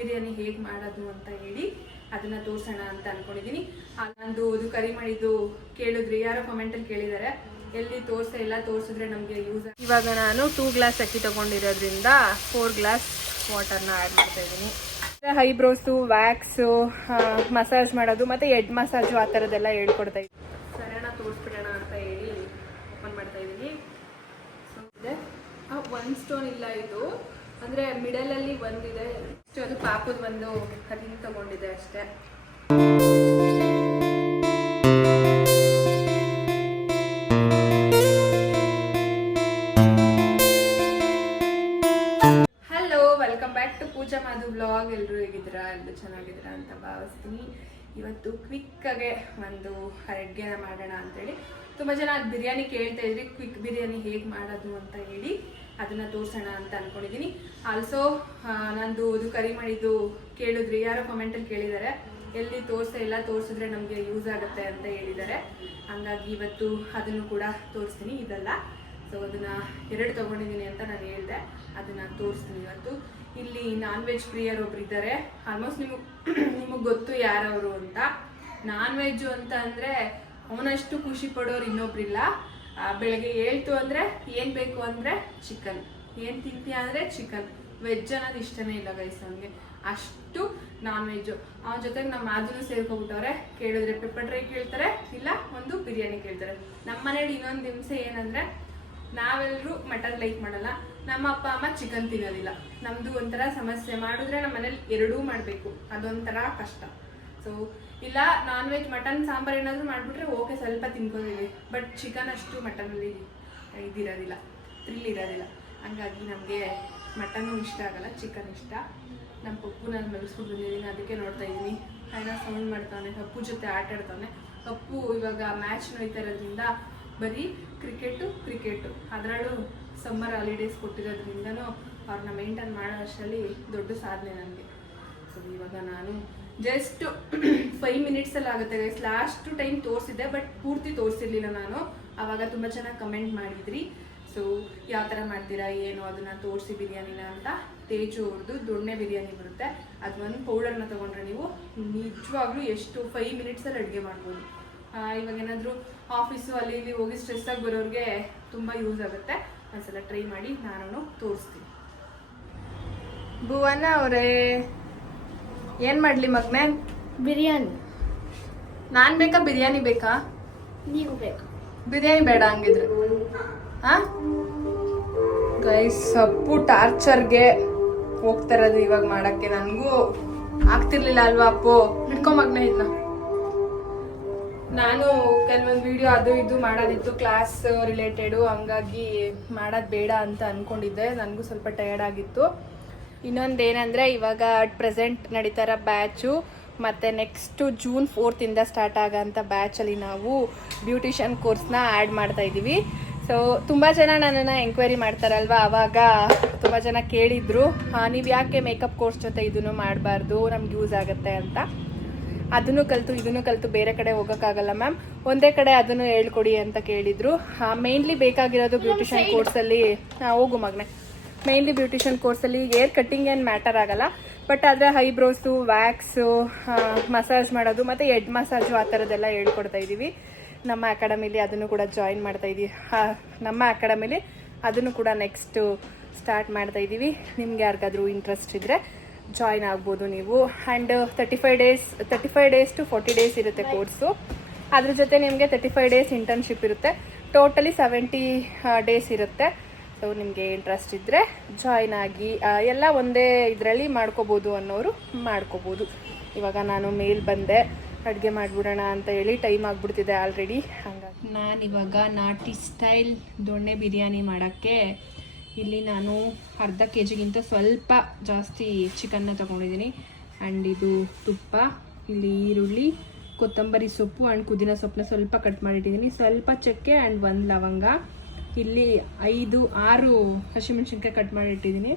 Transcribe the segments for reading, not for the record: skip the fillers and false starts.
ಬಿರಿಯಾನಿ ಹೇಗೆ ಮಾಡೋದು ಅಂತ ಹೇಳಿ ಅದನ್ನ ತೋರಿಸೋಣ ಅಂತ ಅನ್ಕೊಂಡಿದ್ದೀನಿ. ನಂದು ಅದು ಕರಿ ಮಾಡಿದ್ದು ಕೇಳಿದ್ರಿ, ಯಾರೋ ಕಮೆಂಟಲ್ಲಿ ಕೇಳಿದ್ದಾರೆ, ಎಲ್ಲಿ ತೋರಿಸ್ತಾ ಇಲ್ಲ, ತೋರಿಸಿದ್ರೆ ನಮಗೆ ಯೂಸ್. ಇವಾಗ ನಾನು 2 ಗ್ಲಾಸ್ ಅಕ್ಕಿ ತಗೊಂಡಿರೋದ್ರಿಂದ 4 ಗ್ಲಾಸ್ ವಾಟರ್ನ ಆ್ಯಡ್ ಮಾಡ್ತಾ ಇದ್ದೀನಿ. ಐಬ್ರೋಸು, ವ್ಯಾಕ್ಸು, ಮಸಾಜ್ ಮಾಡೋದು ಮತ್ತು ಹೆಡ್ ಮಸಾಜು ಆ ಥರದ್ದೆಲ್ಲ ಹೇಳ್ಕೊಡ್ತಾ ಇದ್ದೀನಿ. ಸರಣ ತೋರಿಸ್ಬಿಡೋಣ ಅಂತ ಹೇಳಿ ಓಪನ್ ಮಾಡ್ತಾ ಇದ್ದೀನಿ. ಸೊ ಇದೆ 1 ಸ್ಟೋನ್ ಇಲ್ಲ, ಇದು ಅಂದರೆ ಮಿಡಲಲ್ಲಿ ಒಂದಿದೆ, ಅದು ಪಾಪದ ಒಂದು ಹರಿನ ತಗೊಂಡಿದೆ ಅಷ್ಟೇ. Welcome back to Pooja Madhu blog. ಎಲ್ಲರೂ ಹೇಗಿದ್ದೀರಾ? ಎಲ್ಲರೂ ಚೆನ್ನಾಗಿದ್ದೀರಾ ಅಂತ ಭಾವಿಸ್ತೀನಿ. ಇವತ್ತು ಕ್ವಿಕ್ಕಾಗೆ ಒಂದು ಅಡುಗೆನ ಮಾಡೋಣ ಅಂತೇಳಿ. ತುಂಬ ಜನ ಅದು ಬಿರಿಯಾನಿ ಕೇಳ್ತಾ ಇದ್ರಿ, ಕ್ವಿಕ್ ಬಿರಿಯಾನಿ ಹೇಗೆ ಮಾಡೋದು ಅಂತ ಹೇಳಿ ಅದನ್ನು ತೋರಿಸೋಣ ಅಂತ ಅಂದ್ಕೊಂಡಿದ್ದೀನಿ. ಆಲ್ಸೋ ನಂದು ಅದು ಕರಿ ಮಾಡಿದ್ದು ಕೇಳಿದ್ರಿ, ಯಾರೋ ಕಮೆಂಟಲ್ಲಿ ಕೇಳಿದ್ದಾರೆ, ಎಲ್ಲಿ ತೋರಿಸ್ತಾ ಇಲ್ಲ, ತೋರಿಸಿದ್ರೆ ನಮಗೆ ಯೂಸ್ ಆಗುತ್ತೆ ಅಂತ ಹೇಳಿದ್ದಾರೆ. ಹಂಗಾಗಿ ಇವತ್ತು ಅದನ್ನು ಕೂಡ ತೋರಿಸ್ತೀನಿ. ಇದಲ್ಲ, ಸೊ ಅದನ್ನು 2 ತೊಗೊಂಡಿದ್ದೀನಿ ಅಂತ ನಾನು ಹೇಳಿದೆ, ಅದನ್ನು ತೋರಿಸ್ತೀನಿ ಇವತ್ತು. ಇಲ್ಲಿ ನಾನ್ ವೆಜ್ ಪ್ರಿಯರ್ ಒಬ್ರು ಇದ್ದಾರೆ, ಆಲ್ಮೋಸ್ಟ್ ನಿಮಗೆ ಗೊತ್ತು ಯಾರವರು ಅಂತ. ನಾನ್ ವೆಜ್ಜು ಅಂತ ಅಂದರೆ ಅವನಷ್ಟು ಖುಷಿ ಪಡೋರು ಇನ್ನೊಬ್ರಿಲ್ಲ. ಬೆಳಗ್ಗೆ ಹೇಳ್ತು ಅಂದರೆ ಏನು ಬೇಕು ಅಂದರೆ ಚಿಕನ್, ಏನು ತಿಂತೀಯ ಅಂದರೆ ಚಿಕನ್. ವೆಜ್ ಅನ್ನೋದು ಇಷ್ಟನೇ ಇಲ್ಲ ಗೈಸ್ ಅವನಿಗೆ, ಅಷ್ಟು ನಾನ್ ವೆಜ್ಜು. ಅವನ ಜೊತೆಗೆ ನಮ್ಮ ಮಾದೂನು ಸೇರ್ಕೊಬಿಟ್ಟವ್ರೆ. ಕೇಳಿದ್ರೆ ಪೆಪ್ಪರ್ ಡ್ರೈ ಕೇಳ್ತಾರೆ, ಇಲ್ಲ ಒಂದು ಬಿರಿಯಾನಿ ಕೇಳ್ತಾರೆ. ನಮ್ಮ ಮನೇಲಿ ಇನ್ನೊಂದು ಹಿಂಸೆ ಏನಂದರೆ, ನಾವೆಲ್ಲರೂ ಮಟನ್ ಲೈಕ್ ಮಾಡಲ್ಲ, ನಮ್ಮ ಅಪ್ಪ ಅಮ್ಮ ಚಿಕನ್ ತಿನ್ನೋದಿಲ್ಲ. ನಮ್ಮದು ಒಂಥರ ಸಮಸ್ಯೆ. ಮಾಡಿದ್ರೆ ನಮ್ಮ ಮನೇಲಿ 2 ಮಾಡಬೇಕು, ಅದೊಂಥರ ಕಷ್ಟ. ಸೊ ಇಲ್ಲ ನಾನ್ ವೆಜ್ ಮಟನ್ ಸಾಂಬಾರು ಏನಾದರೂ ಮಾಡಿಬಿಟ್ರೆ ಓಕೆ, ಸ್ವಲ್ಪ ತಿನ್ಕೋತೀವಿ. ಬಟ್ ಚಿಕನ್ ಅಷ್ಟು ಮಟನಲ್ಲಿ ಇದಿರೋದಿಲ್ಲ, ಥ್ರಿಲ್ ಇರೋದಿಲ್ಲ. ಹಂಗಾಗಿ ನಮಗೆ ಮಟನ್ನು ಇಷ್ಟ ಆಗಲ್ಲ, ಚಿಕನ್ ಇಷ್ಟ. ನಮ್ಮ ಪಪ್ಪು ನಾನು ಮಲಗಿಸ್ಬಿಟ್ಟು ಬಂದಿದ್ದೀನಿ, ಅದಕ್ಕೆ ನೋಡ್ತಾ ಇದ್ದೀನಿ. ಏನೋ ಸೌಂಡ್ ಮಾಡ್ತಾನೆ, ಅಪ್ಪು ಜೊತೆ ಆಟ ಆಡ್ತಾನೆ. ಅಪ್ಪು ಇವಾಗ ಮ್ಯಾಚ್ ನೋಯ್ತಾ ಇರೋದ್ರಿಂದ ಬರೀ ಕ್ರಿಕೆಟು. ಅದರಲ್ಲೂ ಸಮ್ಮರ್ ಹಾಲಿಡೇಸ್ ಕೊಟ್ಟಿರೋದ್ರಿಂದನೂ ಅವ್ರನ್ನ ಮೇಂಟೈನ್ ಮಾಡೋ ಅಷ್ಟರಲ್ಲಿ ದೊಡ್ಡ ಸಾಧನೆ ನನಗೆ. ಸೊ ಇವಾಗ ನಾನು ಜಸ್ಟ್ 5 ಮಿನಿಟ್ಸಲ್ಲಿ ಆಗುತ್ತೆ ಗೈಸ್. ಲಾಸ್ಟ್ ಟೈಮ್ ತೋರಿಸಿದ್ದೆ, ಬಟ್ ಪೂರ್ತಿ ತೋರಿಸಿರ್ಲಿಲ್ಲ ನಾನು. ಆವಾಗ ತುಂಬ ಚೆನ್ನಾಗಿ ಕಮೆಂಟ್ ಮಾಡಿದ್ರಿ. ಸೊ ಯಾವ ಥರ ಮಾಡ್ತೀರಾ ಏನು ಅದನ್ನು ತೋರಿಸಿ ಬಿರಿಯಾನಿನ ಅಂತ. ತೇಜು ಅವ್ರದ್ದು ದೊಣ್ಣೆ ಬಿರಿಯಾನಿ ಬರುತ್ತೆ, ಅದು ಒಂದು ಪೌಡರ್ನ ತೊಗೊಂಡ್ರೆ ನೀವು ನಿಜವಾಗ್ಲೂ ಎಷ್ಟು 5 ಮಿನಿಟ್ಸಲ್ಲಿ ಅಡುಗೆ ಮಾಡ್ಬೋದು. ಇವಾಗ ಏನಾದರೂ ಆಫೀಸು ಅಲ್ಲಿ ಇಲ್ಲಿ ಹೋಗಿ ಸ್ಟ್ರೆಸ್ ಆಗಿ ಬರೋರಿಗೆ ತುಂಬ ಯೂಸ್ ಆಗುತ್ತೆ. ಒಂದ್ಸಲ ಟ್ರೈ ಮಾಡಿ ನಾನು ತೋರಿಸ್ತೀನಿ. ಭುವನ ಅವರೇ, ಏನು ಮಾಡಲಿ ಮಗನೇ? ಬಿರಿಯಾನಿ. ನಾನು ಬೇಕಾ ಬಿರಿಯಾನಿ ಬೇಕಾ? ನೀವು ಬೇಕಾ? ಬಿರಿಯಾನಿ ಬೇಡ ಹಂಗಿದ್ರೆ. ಹಾಂ ಗೈಸ್, ಅಪ್ಪು ಟಾರ್ಚರ್ಗೆ ಹೋಗ್ತಾ ಇರೋದು ಇವಾಗ ಮಾಡೋಕ್ಕೆ. ನನಗೂ ಆಗ್ತಿರ್ಲಿಲ್ಲ ಅಲ್ವಾ ಅಪ್ಪು? ಹಿಡ್ಕೊಂಬಗ್ನೆ ಇದನ್ನ. ನಾನು ಕೆಲವೊಂದು ವಿಡಿಯೋ ಅದು ಇದು ಮಾಡೋದಿತ್ತು ಕ್ಲಾಸ್ ರಿಲೇಟೆಡು, ಹಂಗಾಗಿ ಮಾಡೋದು ಬೇಡ ಅಂತ ಅಂದ್ಕೊಂಡಿದ್ದೆ. ನನಗೂ ಸ್ವಲ್ಪ ಟಯರ್ಡ್ ಆಗಿತ್ತು. ಇನ್ನೊಂದು ಏನಂದರೆ, ಇವಾಗ ಅಟ್ ಪ್ರೆಸೆಂಟ್ ನಡೀತಾ ಇರೋ ಬ್ಯಾಚು ಮತ್ತು ನೆಕ್ಸ್ಟು June 4th ಸ್ಟಾರ್ಟ್ ಆಗೋಂಥ ಬ್ಯಾಚಲ್ಲಿ ನಾವು ಬ್ಯೂಟಿಷಿಯನ್ ಕೋರ್ಸ್ನ ಆ್ಯಡ್ ಮಾಡ್ತಾಯಿದ್ದೀವಿ. ಸೊ ತುಂಬ ಜನ ನನ್ನನ್ನು ಎಂಕ್ವೈರಿ ಮಾಡ್ತಾರಲ್ವ, ಆವಾಗ ತುಂಬ ಜನ ಕೇಳಿದ್ರು, ನೀವು ಯಾಕೆ ಮೇಕಪ್ ಕೋರ್ಸ್ ಜೊತೆ ಇದನ್ನು ಮಾಡಬಾರ್ದು, ನಮ್ಗೆ ಯೂಸ್ ಆಗುತ್ತೆ ಅಂತ. ಅದನ್ನು ಕಲಿತು ಇದನ್ನು ಕಲಿತು ಬೇರೆ ಕಡೆ ಹೋಗೋಕ್ಕಾಗಲ್ಲ ಮ್ಯಾಮ್, ಒಂದೇ ಕಡೆ ಅದನ್ನು ಹೇಳ್ಕೊಡಿ ಅಂತ ಕೇಳಿದರು. ಮೇನ್ಲಿ ಬೇಕಾಗಿರೋದು ಬ್ಯೂಟಿಷಿಯನ್ ಕೋರ್ಸಲ್ಲಿ, ಹೋಗು ಮಗನೆ, ಮೇನ್ಲಿ ಬ್ಯೂಟಿಷಿಯನ್ ಕೋರ್ಸಲ್ಲಿ ಏರ್ ಕಟ್ಟಿಂಗ್ ಏನು ಮ್ಯಾಟರ್ ಆಗಲ್ಲ, ಬಟ್ ಆದರೆ ಐಬ್ರೋಸು, ವ್ಯಾಕ್ಸು, ಮಸಾಜ್ ಮಾಡೋದು ಮತ್ತು ಹೆಡ್ ಮಸಾಜು ಆ ಥರದ್ದೆಲ್ಲ ಹೇಳ್ಕೊಡ್ತಾ ಇದ್ದೀವಿ ನಮ್ಮ ಅಕಾಡೆಮಿಲಿ. ಅದನ್ನು ಕೂಡ ಜಾಯಿನ್ ಮಾಡ್ತಾಯಿದ್ದೀವಿ. ನಮ್ಮ ಅಕಾಡೆಮಿಲಿ ಅದನ್ನು ಕೂಡ ನೆಕ್ಸ್ಟು ಸ್ಟಾರ್ಟ್ ಮಾಡ್ತಾಯಿದ್ದೀವಿ. ನಿಮ್ಗೆ ಯಾರಿಗಾದ್ರೂ ಇಂಟ್ರೆಸ್ಟ್ ಇದ್ದರೆ ಜಾಯಿನ್ ಆಗ್ಬೋದು ನೀವು. ಆ್ಯಂಡ್ 35 ಡೇಸ್ ಟು 40 ಡೇಸ್ ಇರುತ್ತೆ ಕೋರ್ಸು. ಅದ್ರ ಜೊತೆ ನಿಮಗೆ 35 ಡೇಸ್ ಇಂಟರ್ನ್ಶಿಪ್ ಇರುತ್ತೆ. ಟೋಟಲಿ 70 ಡೇಸ್ ಇರುತ್ತೆ. ಸೊ ನಿಮಗೆ ಇಂಟ್ರೆಸ್ಟ್ ಇದ್ದರೆ ಜಾಯಿನ್ ಆಗಿ, ಎಲ್ಲ ಒಂದೇ ಇದರಲ್ಲಿ ಮಾಡ್ಕೋಬೋದು ಅನ್ನೋರು ಮಾಡ್ಕೋಬೋದು. ಇವಾಗ ನಾನು ಮೇಲ್ ಬಂದೆ, ಅಡುಗೆ ಮಾಡಿಬಿಡೋಣ ಅಂತ ಹೇಳಿ. ಟೈಮ್ ಆಗಿಬಿಡ್ತಿದೆ ಆಲ್ರೆಡಿ. ಹಾಗಾಗಿ ನಾನಿವಾಗ ನಾಟಿ ಸ್ಟೈಲ್ ದೊಣ್ಣೆ ಬಿರಿಯಾನಿ ಮಾಡೋಕ್ಕೆ ಇಲ್ಲಿ ನಾನು ಅರ್ಧ kg ಸ್ವಲ್ಪ ಜಾಸ್ತಿ ಚಿಕನ್ನ ತೊಗೊಂಡಿದ್ದೀನಿ. ಆ್ಯಂಡ್ ಇದು ತುಪ್ಪ, ಇಲ್ಲಿ ಈರುಳ್ಳಿ, ಕೊತ್ತಂಬರಿ ಸೊಪ್ಪು ಆ್ಯಂಡ್ ಪುದೀನ ಸೊಪ್ಪನ್ನ ಸ್ವಲ್ಪ ಕಟ್ ಮಾಡಿಟ್ಟಿದ್ದೀನಿ, ಸ್ವಲ್ಪ ಚಕ್ಕೆ ಆ್ಯಂಡ್ 1 ಲವಂಗ, ಇಲ್ಲಿ 5-6 ಹಸಿಮೆಣ್ಸಿನ್ಕಾಯಿ ಕಟ್ ಮಾಡಿಟ್ಟಿದ್ದೀನಿ,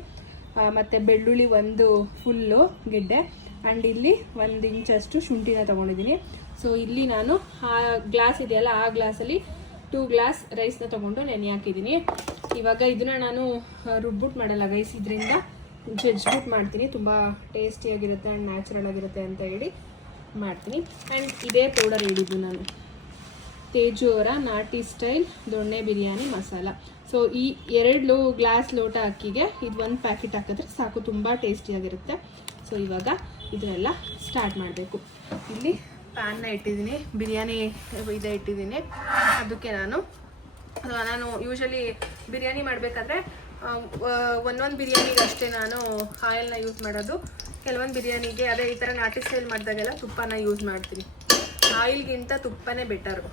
ಮತ್ತು ಬೆಳ್ಳುಳ್ಳಿ 1 ಫುಲ್ಲು ಗೆಡ್ಡೆ, ಆ್ಯಂಡ್ ಇಲ್ಲಿ 1 ಇಂಚಷ್ಟು ಶುಂಠಿನ ತೊಗೊಂಡಿದ್ದೀನಿ. ಸೊ ಇಲ್ಲಿ ನಾನು ಆ ಗ್ಲಾಸ್ ಇದೆಯಲ್ಲ, ಆ ಗ್ಲಾಸಲ್ಲಿ 2 ಗ್ಲಾಸ್ ರೈಸ್ನ ತೊಗೊಂಡು ನೆನೆ ಹಾಕಿದ್ದೀನಿ. ಇವಾಗ ಇದನ್ನ ನಾನು ರುಬ್ಬಿಟ್ಟು ಮಾಡಲ್ಲ ಗೈಸ್, ಇದರಿಂದ ಜಜ್ಬಿಟ್ಟು ಮಾಡ್ತೀನಿ, ತುಂಬ ಟೇಸ್ಟಿಯಾಗಿರುತ್ತೆ ಆ್ಯಂಡ್ ನ್ಯಾಚುರಲ್ ಆಗಿರುತ್ತೆ ಅಂತ ಹೇಳಿ ಮಾಡ್ತೀನಿ. ಆ್ಯಂಡ್ ಇದೇ ಪೌಡರ್ ಹೇಳಿದ್ದು ನಾನು, ತೇಜು ಅವರ ನಾಟಿ ಸ್ಟೈಲ್ ದೊಣ್ಣೆ ಬಿರಿಯಾನಿ ಮಸಾಲ. ಸೊ ಈ 2 ಗ್ಲಾಸ್ ಲೋಟ ಅಕ್ಕಿಗೆ ಇದು 1 ಪ್ಯಾಕೆಟ್ ಹಾಕಿದ್ರೆ ಸಾಕು, ತುಂಬ ಟೇಸ್ಟಿಯಾಗಿರುತ್ತೆ. ಸೊ ಇವಾಗ ಇದನ್ನೆಲ್ಲ ಸ್ಟಾರ್ಟ್ ಮಾಡಬೇಕು. ಇಲ್ಲಿ ಪ್ಯಾನ್ನ ಇಟ್ಟಿದ್ದೀನಿ, ಬಿರಿಯಾನಿ ಇದೆ ಇಟ್ಟಿದ್ದೀನಿ. ಅದಕ್ಕೆ ನಾನು ಯೂಶಲಿ ಬಿರಿಯಾನಿ ಮಾಡಬೇಕಾದ್ರೆ ಒಂದೊಂದು ಬಿರಿಯಾನಿಗೆ ಅಷ್ಟೇ ನಾನು ಆಯಿಲ್ನ ಯೂಸ್ ಮಾಡೋದು. ಕೆಲವೊಂದು ಬಿರಿಯಾನಿಗೆ ಅದೇ ಈ ಥರ ನಾಟಿ ಸ್ಟೈಲ್ ಮಾಡಿದಾಗೆಲ್ಲ ತುಪ್ಪನ ಯೂಸ್ ಮಾಡ್ತೀನಿ. ಆಯಿಲ್ಗಿಂತ ತುಪ್ಪನೇ ಬೆಟರು.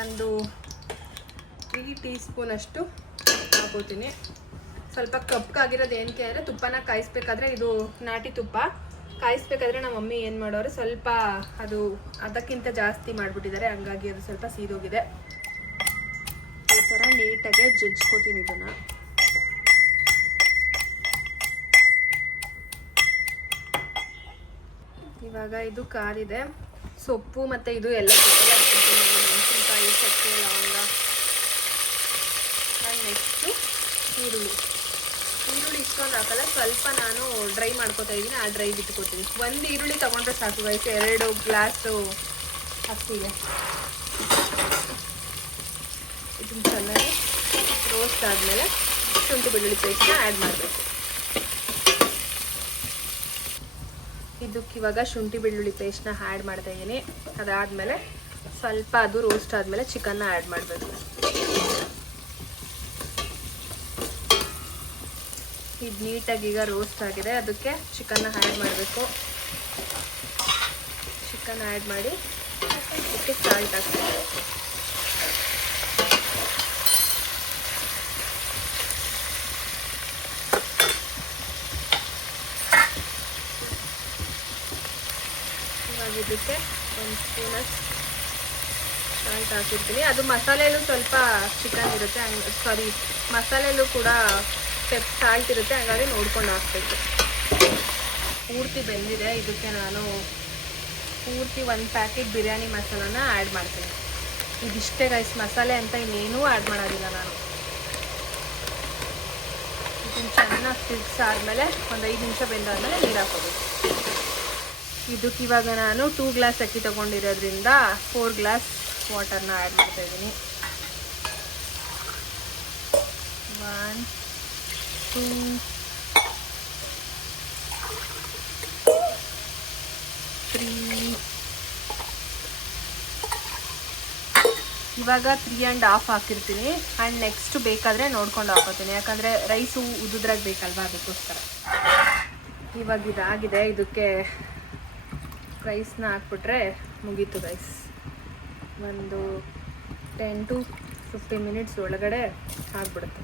ಒಂದು 3 ಟೀ ಸ್ಪೂನ್ ಅಷ್ಟು ಹಾಕೋತೀನಿ. ಸ್ವಲ್ಪ ಕಪ್ಪಾಗಿರೋದು ಏನಕ್ಕೆ ಅಂದರೆ ತುಪ್ಪನ ಕಾಯಿಸ್ಬೇಕಾದ್ರೆ, ಇದು ನಾಟಿ ತುಪ್ಪ ಕಾಯಿಸ್ಬೇಕಾದ್ರೆ ನಮ್ಮ ಮಮ್ಮಿ ಏನು ಮಾಡೋರು ಸ್ವಲ್ಪ ಅದು ಅದಕ್ಕಿಂತ ಜಾಸ್ತಿ ಮಾಡಿಬಿಟ್ಟಿದ್ದಾರೆ, ಹಂಗಾಗಿ ಅದು ಸ್ವಲ್ಪ ಸೀದೋಗಿದೆ. ಈ ಥರ ನೀಟಾಗಿ ಜಜ್ಕೋತೀನಿ ಇದನ್ನು. ಇವಾಗ ಇದು ಕಾದಿದೆ. ಸೊಪ್ಪು ಮತ್ತು ಇದು ಎಲ್ಲ ಮೆಣಸಿನ್ಕಾಯಿ, ಚಕ್ಕೆ, ಲವಂಗ. ನೆಕ್ಸ್ಟು ಈರುಳ್ಳಿ ಇಷ್ಟೊಂದು ಹಾಕಲ್ಲ, ಸ್ವಲ್ಪ ನಾನು ಡ್ರೈ ಮಾಡ್ಕೊತಾ ಇದ್ದೀನಿ. ಆ ಡ್ರೈ ಬಿಟ್ಕೊತೀನಿ. 1 ಈರುಳ್ಳಿ ತೊಗೊಂಡ್ರೆ ಸಾಕು ಗೈಸ್, 2 ಗ್ಲಾಸು ಅಕ್ಕಿಗೆ. ಇದನ್ನು ಚೆನ್ನಾಗಿ ರೋಸ್ಟ್ ಆದಮೇಲೆ ಶುಂಠಿ ಬೆಳ್ಳುಳ್ಳಿ ಪೇಸ್ಟ್ನ ಆ್ಯಡ್ ಮಾಡಬೇಕು. ಇದಕ್ಕೆ ಇವಾಗ ಶುಂಠಿ ಬೆಳ್ಳುಳ್ಳಿ ಪೇಸ್ಟ್ನ ಆ್ಯಡ್ ಮಾಡ್ತಾ ಇದ್ದೀನಿ. ಅದಾದಮೇಲೆ ಸ್ವಲ್ಪ ಅದು ರೋಸ್ಟ್ ಆದಮೇಲೆ ಚಿಕನ್ನ ಆ್ಯಡ್ ಮಾಡಬೇಕು. ಇದು ನೀಟಾಗಿ ಈಗ ರೋಸ್ಟ್ ಆಗಿದೆ, ಅದಕ್ಕೆ ಚಿಕನ್ನ ಆ್ಯಡ್ ಮಾಡಬೇಕು. ಚಿಕನ್ ಆ್ಯಡ್ ಮಾಡಿ ಅದಕ್ಕೆ ಸಾಲ್ಟ್ ಹಾಕ್ತೀನಿ. ಇವಾಗ ಇದಕ್ಕೆ 1 ಸ್ಪೂನಷ್ಟು ಸಾಲ್ಟ್ ಹಾಕಿರ್ತೀನಿ. ಅದು ಮಸಾಲೆಯಲ್ಲೂ ಸ್ವಲ್ಪ ಚಿಕನ್ ಇರುತ್ತೆ, ಮಸಾಲೆಯಲ್ಲೂ ಕೂಡ ಸಾಲ್ಟ್ ಇರುತ್ತೆ, ಹಾಗಾಗಿ ನೋಡ್ಕೊಂಡು ಹಾಕ್ಬೇಕು. ಪೂರ್ತಿ ಬೆಂದಿದೆ. ಇದಕ್ಕೆ ನಾನು ಪೂರ್ತಿ 1 ಪ್ಯಾಕೆಟ್ ಬಿರಿಯಾನಿ ಮಸಾಲಾನ ಆ್ಯಡ್ ಮಾಡ್ತೀನಿ. ಇದಿಷ್ಟೇ ಗೈಸ್, ಮಸಾಲೆ ಅಂತ ಇನ್ನೇನೂ ಆ್ಯಡ್ ಮಾಡೋದಿಲ್ಲ ನಾನು. ಇದನ್ನು ಚೆನ್ನಾಗಿ ತಿರ್ಗಿಸಾದ್ಮೇಲೆ ಒಂದು 5 ನಿಮಿಷ ಬೆಂದಾದ್ಮೇಲೆ ನೀರು ಹಾಕೋಬೇಕು. ಇದಕ್ಕೆ ಇವಾಗ ನಾನು 2 ಗ್ಲಾಸ್ ಅಕ್ಕಿ ತೊಗೊಂಡಿರೋದ್ರಿಂದ 4 ಗ್ಲಾಸ್ ವಾಟರ್ನ ಆ್ಯಡ್ ಮಾಡ್ತಾಯಿದ್ದೀನಿ. 1 2 3 ಇವಾಗ 3.5 ಹಾಕಿರ್ತೀನಿ. ಆ್ಯಂಡ್ ನೆಕ್ಸ್ಟ್ ಬೇಕಾದರೆ ನೋಡ್ಕೊಂಡು ಹಾಕೋತೀನಿ, ಯಾಕಂದರೆ ರೈಸು ಉದುದ್ರಾಗ ಬೇಕಲ್ವ, ಅದಕ್ಕೋಸ್ಕರ. ಇವಾಗ ಇದಾಗಿದೆ. ಇದಕ್ಕೆ ರೈಸ್ನ ಹಾಕ್ಬಿಟ್ರೆ ಮುಗೀತು ರೈಸ್. ಒಂದು 10 to 15 ಮಿನಿಟ್ಸ್ ಒಳಗಡೆ ಆಗಿಬಿಡುತ್ತೆ.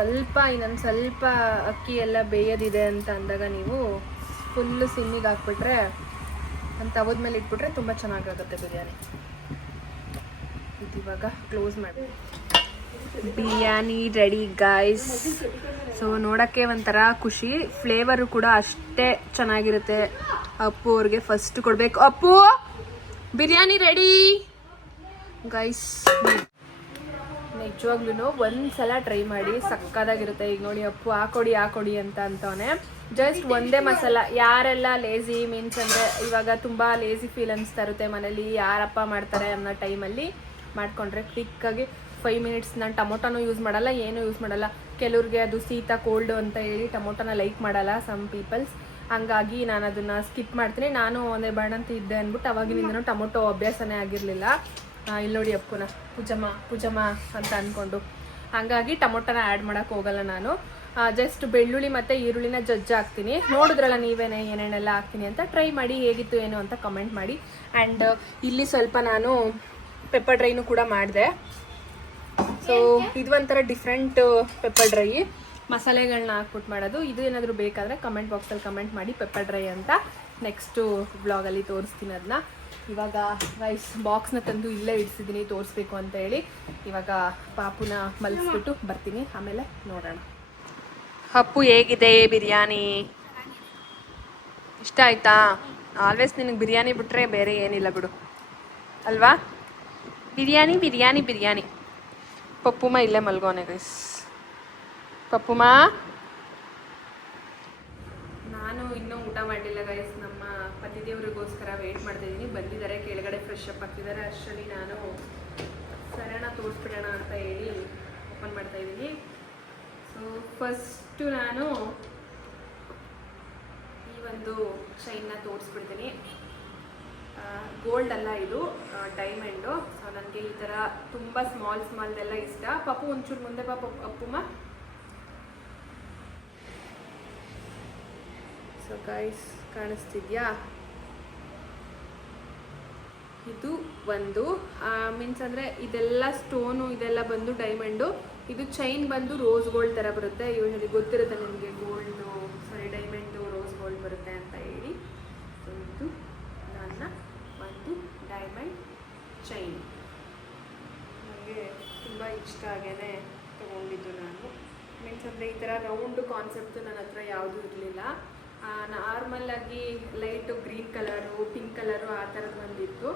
ಅದು ಇನ್ನೊಂದು ಸ್ವಲ್ಪ ಅಕ್ಕಿ ಎಲ್ಲ ಬೇಯೋದಿದೆ ಅಂತ ಅಂದಾಗ ನೀವು ಫುಲ್ಲು ಸಿಮ್ಮಿಗೆ ಹಾಕ್ಬಿಟ್ರೆ, ಒಂದು ತವದ ಮೇಲೆ ಇಟ್ಬಿಟ್ರೆ ತುಂಬ ಚೆನ್ನಾಗಾಗುತ್ತೆ ಬಿರಿಯಾನಿ. ಇದು ಇವಾಗ ಕ್ಲೋಸ್ ಮಾಡಿ. Biryani ready guys. ಸೊ ನೋಡೋಕ್ಕೆ ಒಂಥರ ಖುಷಿ, ಫ್ಲೇವರು ಕೂಡ ಅಷ್ಟೇ ಚೆನ್ನಾಗಿರುತ್ತೆ. ಅಪ್ಪು ಅವ್ರಿಗೆ ಫಸ್ಟ್ ಕೊಡಬೇಕು. Appu, biryani ready guys. ನಿಜವಾಗ್ಲೂ ಒಂದ್ಸಲ ಟ್ರೈ ಮಾಡಿ, ಸಕ್ಕದಾಗಿರುತ್ತೆ. ಈಗ ನೋಡಿ ಅಪ್ಪು ಹಾಕೊಡಿ ಅಂತ ಅಂತವನೆ. ಜಸ್ಟ್ ಒಂದೇ ಮಸಾಲ. ಯಾರೆಲ್ಲ ಲೇಸಿ ಮೀನ್ಸ್ ಅಂದರೆ ಇವಾಗ ತುಂಬ ಲೇಸಿ ಫೀಲ್ ಅನಿಸ್ತಾ ಇರುತ್ತೆ ಮನೇಲಿ, ಯಾರಪ್ಪ ಮಾಡ್ತಾರೆ ಅನ್ನೋ ಟೈಮಲ್ಲಿ ಮಾಡಿಕೊಂಡ್ರೆ ಕ್ವಿಕ್ಕಾಗಿ 5 ಮಿನಿಟ್ಸ್. ನಾನು ಟೊಮೊಟೊನೂ ಯೂಸ್ ಮಾಡಲ್ಲ, ಏನೂ ಯೂಸ್ ಮಾಡಲ್ಲ. ಕೆಲವ್ರಿಗೆ ಅದು ಶೀತ ಕೋಲ್ಡು ಅಂತ ಹೇಳಿ ಟೊಮೊಟೊನ ಲೈಕ್ ಮಾಡಲ್ಲ ಸಮ್ ಪೀಪಲ್ಸ್, ಹಂಗಾಗಿ ನಾನು ಅದನ್ನು ಸ್ಕಿಪ್ ಮಾಡ್ತೀನಿ. ನಾನು ಒಂದೇ ಬಾಣಂತ ಇದ್ದೆ ಅಂದ್ಬಿಟ್ಟು ಅವಾಗಿನಿಂದನೂ ಟೊಮೊಟೊ ಅಭ್ಯಾಸನೇ ಆಗಿರಲಿಲ್ಲ. ಇಲ್ಲಿ ನೋಡಿ ಅಪ್ಪನ ಪೂಜಮ್ಮ ಅಂತ ಅಂದ್ಕೊಂಡು, ಹಾಗಾಗಿ ಟೊಮೊಟೊನ ಆ್ಯಡ್ ಮಾಡೋಕ್ಕೆ ಹೋಗಲ್ಲ ನಾನು. ಜಸ್ಟ್ ಬೆಳ್ಳುಳ್ಳಿ ಮತ್ತು ಈರುಳ್ಳಿನ ಹಾಕ್ತೀನಿ. ನೋಡಿದ್ರಲ್ಲ ನೀವೇನೆ ಏನೇನೆಲ್ಲ ಹಾಕ್ತೀನಿ ಅಂತ. ಟ್ರೈ ಮಾಡಿ ಹೇಗಿತ್ತು ಏನು ಅಂತ ಕಮೆಂಟ್ ಮಾಡಿ. ಆ್ಯಂಡ್ ಇಲ್ಲಿ ಸ್ವಲ್ಪ ನಾನು ಪೆಪ್ಪರ್ ಡ್ರೈನು ಕೂಡ ಮಾಡಿದೆ. ಸೊ ಇದು ಒಂಥರ ಡಿಫ್ರೆಂಟ್ ಪೆಪ್ಪರ್ ಡ್ರೈ, ಮಸಾಲೆಗಳನ್ನ ಹಾಕ್ಬಿಟ್ಟು ಮಾಡೋದು. ಇದು ಏನಾದರೂ ಬೇಕಾದರೆ ಕಮೆಂಟ್ ಬಾಕ್ಸಲ್ಲಿ ಕಮೆಂಟ್ ಮಾಡಿ ಪೆಪ್ಪರ್ ಡ್ರೈ ಅಂತ. ನೆಕ್ಸ್ಟು ಬ್ಲಾಗಲ್ಲಿ ತೋರಿಸ್ತೀನಿ ಅದನ್ನ. ಇವಾಗ ರೈಸ್ ಬಾಕ್ಸ್ನ ತಂದು ಇಲ್ಲೇ ಇಡಿಸಿದ್ದೀನಿ ತೋರಿಸ್ಬೇಕು ಅಂತ ಹೇಳಿ. ಇವಾಗ ಪಾಪುನ ಮಲಗಿಸ್ಬಿಟ್ಟು ಬರ್ತೀನಿ, ಆಮೇಲೆ ನೋಡೋಣ. ಅಪ್ಪು ಹೇಗಿದೆ ಬಿರಿಯಾನಿ? ಇಷ್ಟ ಆಯ್ತಾ? ಆಲ್ವೇಸ್ ನಿನಗೆ ಬಿರಿಯಾನಿ ಬಿಟ್ಟರೆ ಬೇರೆ ಏನಿಲ್ಲ ಬಿಡು ಅಲ್ವಾ? ಬಿರಿಯಾನಿ ಬಿರಿಯಾನಿ ಬಿರಿಯಾನಿ. ಪಪ್ಪುಮ್ಮ ಇಲ್ಲೇ ಮಲ್ಗೋನೆ ಗೈಸ್. ಪಪ್ಪುಮ್ಮ, ನಾನು ಇನ್ನೂ ಊಟ ಮಾಡಲಿಲ್ಲ ಗೈಸ್. ನಮ್ಮ ಪತಿದೇವರಿಗೋಸ್ಕರ ವೆಯ್ಟ್ ಮಾಡ್ತಾಯಿದ್ದೀನಿ. ಬಂದಿದ್ದಾರೆ, ಕೆಳಗಡೆ ಫ್ರೆಶ್ ಅಪ್ ಆಗ್ತಿದ್ದಾರೆ. ಅಷ್ಟರಲ್ಲಿ ನಾನು ಸರಣ ತೋರಿಸ್ಬಿಡೋಣ ಅಂತ ಹೇಳಿ ಓಪನ್ ಮಾಡ್ತಾಯಿದ್ದೀನಿ. ಸೊ ಫಸ್ಟು ನಾನು ಈ ಒಂದು ಚೈನ್ನ ತೋರಿಸ್ಬಿಡ್ತೀನಿ. ಗೋಲ್ಡ್ ಅಲ್ಲ, ಇದು ಡೈಮಂಡು. ಸೊ ನನಗೆ ಈ ಥರ ತುಂಬ ಸ್ಮಾಲ್ದೆಲ್ಲ ಇಷ್ಟ. ಪಪ್ಪು ಒಂಚೂರು ಮುಂದೆ ಅಪ್ಪುಮ್ಮ. So guys, ಕಾಣಿಸ್ತಿದ್ಯಾ? ಇದು ಒಂದು ಮೀನ್ಸ್ ಅಂದರೆ ಇದೆಲ್ಲ ಸ್ಟೋನು ಇದೆಲ್ಲ ಬಂದು ಡೈಮಂಡು. ಇದು ಚೈನ್ ಬಂದು ರೋಸ್ ಗೋಲ್ಡ್ ಥರ ಬರುತ್ತೆ. ಯೂಶಲಿ ಗೊತ್ತಿರುತ್ತೆ ನಿಮಗೆ, ಗೋಲ್ಡು ಡೈಮಂಡು ರೋಸ್ ಗೋಲ್ಡ್ ಬರುತ್ತೆ ಅಂತ ಹೇಳಿ. ಸೊ ಇದು ನನ್ನ ಒಂದು ಡೈಮಂಡ್ ಚೈನ್. ನನಗೆ ತುಂಬ ಇಷ್ಟ ಆಗೇ ತೊಗೊಂಡಿದ್ದು ನಾನು. ಮೀನ್ಸ್ ಅಂದರೆ ಈ ಥರ ರೌಂಡು ಕಾನ್ಸೆಪ್ಟು ನನ್ನ ಹತ್ರ ಯಾವುದೂ ಇರಲಿಲ್ಲ. ನಾರ್ಮಲ್ಲಾಗಿ light green colour, pink colour ಆ ಥರದ್ದು ಬಂದಿತ್ತು.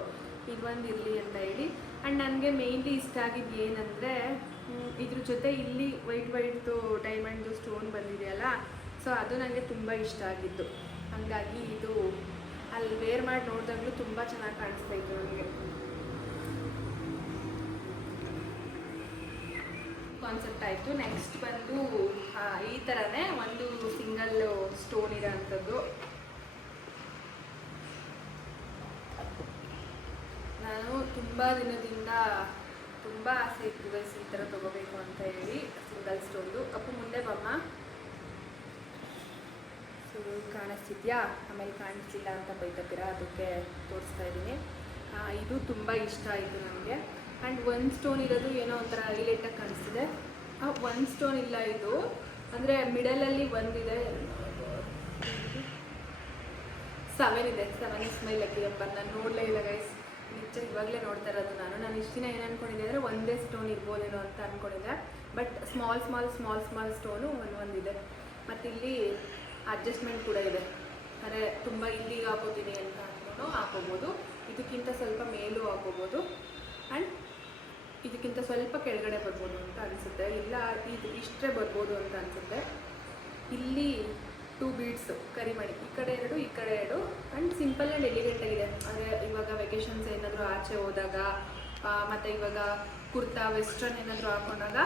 ಇದೊಂದು ಇರಲಿ ಅಂತ ಹೇಳಿ. ಆ್ಯಂಡ್ ನನಗೆ ಮೇಯ್ನ್ಲಿ ಇಷ್ಟ ಆಗಿದ್ದು ಏನಂದರೆ ಇದ್ರ ಜೊತೆ ಇಲ್ಲಿ ವೈಟ್ದು ಡೈಮಂಡ್ದು ಸ್ಟೋನ್ ಬಂದಿದೆಯಲ್ಲ, ಸೊ ಅದು ನನಗೆ ತುಂಬ ಇಷ್ಟ ಆಗಿದ್ದು. ಹಾಗಾಗಿ ಇದು ಅಲ್ಲಿ ವೇರ್ ಮಾಡಿ ನೋಡಿದಾಗಲೂ ತುಂಬ ಚೆನ್ನಾಗಿ ಕಾಣಿಸ್ತಾ ಇತ್ತು ನನಗೆ. ಕಾನ್ಸೆಪ್ಟ್ ಆಯಿತು. ನೆಕ್ಸ್ಟ್ ಬಂದು ಈ ಥರನೇ ಒಂದು ಸಿಂಗಲ್ ಸ್ಟೋನ್ ಇರೋ ಅಂಥದ್ದು. ನಾನು ತುಂಬ ದಿನದಿಂದ ತುಂಬ ಆಸೆ ಇತ್ತು ಗೈಸ್ ಈ ಥರ ತೊಗೋಬೇಕು ಅಂತ ಹೇಳಿ, ಸಿಂಗಲ್ ಸ್ಟೋನ್ದು. ಅಪ್ಪು ಮುಂದೆ ಬಮ್ಮ. ಸೊ ಕಾಣಿಸ್ತಿದ್ಯಾ? ಆಮೇಲೆ ಕಾಣಿಸ್ತಿಲ್ಲ ಅಂತ ಬೈತತ್ತೀರಾ, ಅದಕ್ಕೆ ತೋರಿಸ್ತಾ ಇದ್ದೀನಿ. ಇದು ತುಂಬ ಇಷ್ಟ ಆಯಿತು ನನಗೆ. ಆ್ಯಂಡ್ ಒಂದು ಸ್ಟೋನ್ ಇರೋದು ಏನೋ ಒಂಥರ ಹೈಲೈಟಾಗಿ ಕಾಣಿಸ್ತಿದೆ. ಒಂದು ಸ್ಟೋನ್ ಇಲ್ಲ, ಇದು ಅಂದರೆ ಮಿಡಲಲ್ಲಿ ಒಂದಿದೆ, 7 ಇದೆ. 7 ಇಸ್ ಮೈ ಲಕ್ಕಿ ನಂಬರ್. ನಾನು ನೋಡಲೇ ಇಲ್ಲ ಗೈಸ್, ಪಿಕ್ಚರ್ ಇವಾಗಲೇ ನೋಡ್ತಾ ಇರೋದು ನಾನು ಇಷ್ಟು ದಿನ ಏನು ಅಂದ್ಕೊಂಡಿದ್ದೆ ಅಂದರೆ ಒಂದೇ ಸ್ಟೋನ್ ಇರ್ಬೋದೇನೋ ಅಂತ ಅಂದ್ಕೊಂಡಿದ್ದೆ. ಬಟ್ ಸ್ಮಾಲ್ ಸ್ಟೋನು ಒಂದಿದೆ. ಮತ್ತು ಇಲ್ಲಿ ಅಡ್ಜಸ್ಟ್ಮೆಂಟ್ ಕೂಡ ಇದೆ. ಅಂದರೆ ತುಂಬ ಇಲ್ಲಿಗೆ ಹಾಕೋತೀನಿ ಅಂತ ಅಂದ್ಕೊಂಡು ಹಾಕೋಬೋದು. ಇದಕ್ಕಿಂತ ಸ್ವಲ್ಪ ಮೇಲೂ ಹಾಕೋಬೋದು. ಆ್ಯಂಡ್ ಇದಕ್ಕಿಂತ ಸ್ವಲ್ಪ ಕೆಳಗಡೆ ಬರ್ಬೋದು ಅಂತ ಅನಿಸುತ್ತೆ. ಇಲ್ಲ, ಇದು ಇಷ್ಟೇ ಬರ್ಬೋದು ಅಂತ ಅನಿಸುತ್ತೆ. ಇಲ್ಲಿ 2 ಬೀಡ್ಸು ಕರಿಮಣಿ, ಈ ಕಡೆ 2 ಈ ಕಡೆ 2. ಆ್ಯಂಡ್ ಸಿಂಪಲ್ ಆ್ಯಂಡ್ ಎಲಿಗೆಂಟ್ ಆಗಿದೆ. ಅಂದರೆ ಇವಾಗ ವೆಕೇಷನ್ಸ್ ಏನಾದರೂ ಆಚೆ ಹೋದಾಗ ಮತ್ತು ಇವಾಗ ಕುರ್ತಾ ವೆಸ್ಟರ್ನ್ ಏನಾದರೂ ಹಾಕೊಂಡಾಗ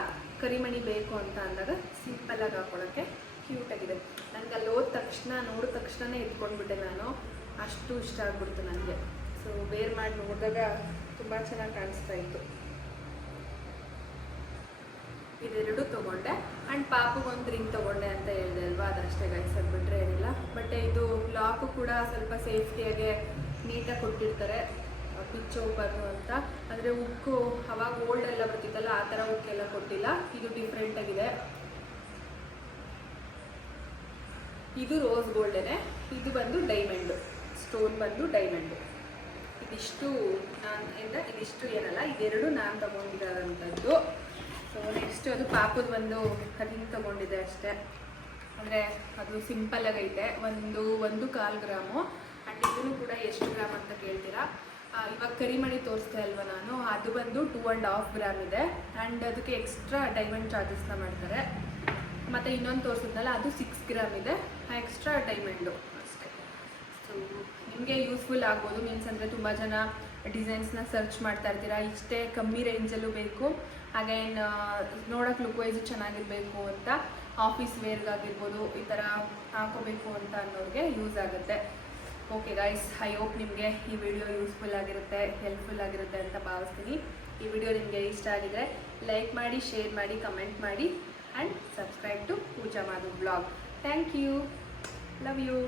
ಕರಿಮಣಿ ಬೇಕು ಅಂತ ಅಂದಾಗ ಸಿಂಪಲ್ಲಾಗಿ ಹಾಕೊಳ್ಳೋಕ್ಕೆ ಕ್ಯೂಟಾಗಿದೆ. ನನಗೆ ಅಲ್ಲಿ ಹೋದ ತಕ್ಷಣ ನೋಡಿದ ತಕ್ಷಣವೇ ಎತ್ಕೊಂಡ್ಬಿಟ್ಟೆ ನಾನು. ಅಷ್ಟು ಇಷ್ಟ ಆಗ್ಬಿಡ್ತು ನನಗೆ. ಸೊ ವೇರ್ ಮಾಡಿ ನೋಡಿದಾಗ ತುಂಬ ಚೆನ್ನಾಗಿ ಕಾಣಿಸ್ತಾ ಇತ್ತು. ಇದೆರಡು ತೊಗೊಂಡೆ. ಆ್ಯಂಡ್ ಪಾಪುಗೊಂದು ರಿಂಗ್ ತೊಗೊಂಡೆ ಅಂತ ಹೇಳಿದೆ ಅಲ್ವಾ, ಅದಷ್ಟೇ ಗೈಸ್, ಅದು ಬಿಟ್ಟರೆ ಏನಿಲ್ಲ. ಬಟ್ ಇದು ಲಾಕು ಕೂಡ ಸ್ವಲ್ಪ ಸೇಫ್ಟಿಯಾಗೆ ನೀಟಾಗಿ ಕೊಟ್ಟಿರ್ತಾರೆ, ಬಿಚ್ಚೋಗ್ಬಾರ್ದು ಅಂತ. ಅಂದರೆ ಉಕ್ಕು ಅವಾಗ ಓಲ್ಡ್ ಎಲ್ಲ ಬರ್ತಿತ್ತಲ್ಲ, ಆ ಥರ ಉಕ್ಕೆಲ್ಲ ಕೊಟ್ಟಿಲ್ಲ. ಇದು ಡಿಫ್ರೆಂಟಾಗಿದೆ. ಇದು ರೋಸ್ ಗೋಲ್ಡೇ. ಇದು ಬಂದು ಡೈಮಂಡು, ಸ್ಟೋನ್ ಬಂದು ಡೈಮಂಡು. ಇದಿಷ್ಟು ಇದಿಷ್ಟು ಏನಲ್ಲ, ಇದೆರಡು ನಾನು ತೊಗೊಂಡಿರೋಂಥದ್ದು. ಸೊ ನೆಕ್ಸ್ಟ್ ಅದು ಪಾಪದ ಒಂದು ರಿಂಗ್ ತೊಗೊಂಡಿದ್ದೆ ಅಷ್ಟೇ. ಅಂದರೆ ಅದು ಸಿಂಪಲ್ಲಾಗೈತೆ, 1.25 ಗ್ರಾಮು. ಆ್ಯಂಡ್ ಇದನ್ನು ಕೂಡ ಎಷ್ಟು ಗ್ರಾಮ್ ಅಂತ ಕೇಳ್ತೀರಾ. ಇವಾಗ ಕರಿಮಣಿ ತೋರಿಸ್ದೆ ಅಲ್ವಾ ನಾನು, ಅದು ಬಂದು 2.5 ಗ್ರಾಮ್ ಇದೆ. ಆ್ಯಂಡ್ ಅದಕ್ಕೆ ಎಕ್ಸ್ಟ್ರಾ ಡೈಮಂಡ್ ಚಾರ್ಜಸ್ನ ಮಾಡ್ತಾರೆ. ಮತ್ತು ಇನ್ನೊಂದು ತೋರಿಸಿದ್ನಲ್ಲ, ಅದು 6 ಗ್ರಾಮ್ ಇದೆ, ಎಕ್ಸ್ಟ್ರಾ ಡೈಮಂಡು ಅಷ್ಟೇ. ಸೊ ನಿಮಗೆ ಯೂಸ್ಫುಲ್ ಆಗ್ಬೋದು. ಮೀನ್ಸ್ ಅಂದರೆ ತುಂಬ ಜನ ಡಿಸೈನ್ಸ್ನ ಸರ್ಚ್ ಮಾಡ್ತಾ ಇರ್ತೀರಾ, ಇಷ್ಟೇ ಕಮ್ಮಿ ರೇಂಜಲ್ಲೂ ಬೇಕು, ಅಗೈನ್ ನೋಡೋಕೆ ಲುಕ್ ವೈಸು ಚೆನ್ನಾಗಿರಬೇಕು ಅಂತ, ಆಫೀಸ್ ವೇರ್ಗಾಗಿರ್ಬೋದು ಈ ಥರ ಹಾಕೋಬೇಕು ಅಂತ ಅನ್ನೋರಿಗೆ ಯೂಸ್ ಆಗುತ್ತೆ. ಓಕೆ ಗೈಸ್, ಐ ಹೋಪ್ ನಿಮಗೆ ಈ ವಿಡಿಯೋ ಯೂಸ್ಫುಲ್ ಆಗಿರುತ್ತೆ, ಹೆಲ್ಪ್ಫುಲ್ ಆಗಿರುತ್ತೆ ಅಂತ ಭಾವಿಸ್ತೀನಿ. ಈ ವಿಡಿಯೋ ನಿಮಗೆ ಇಷ್ಟ ಆಗಿದರೆ ಲೈಕ್ ಮಾಡಿ, ಶೇರ್ ಮಾಡಿ, ಕಮೆಂಟ್ ಮಾಡಿ, and subscribe to Pooja Madhu blog. Thank you, love you.